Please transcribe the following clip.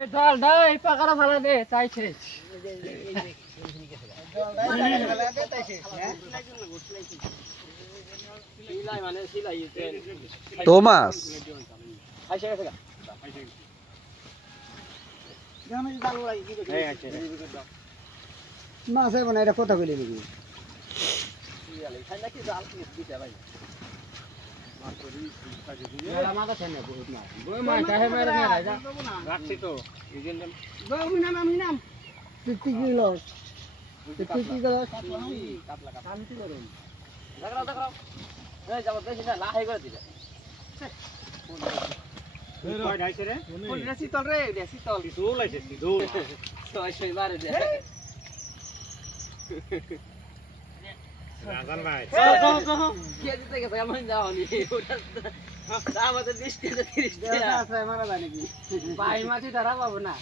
জল নাই পাকারা ফেলা দে চাইছে তোমাস মাছ হবে না এটা কথা কইলে নাকি ভাই মাছি ধরা পাবো না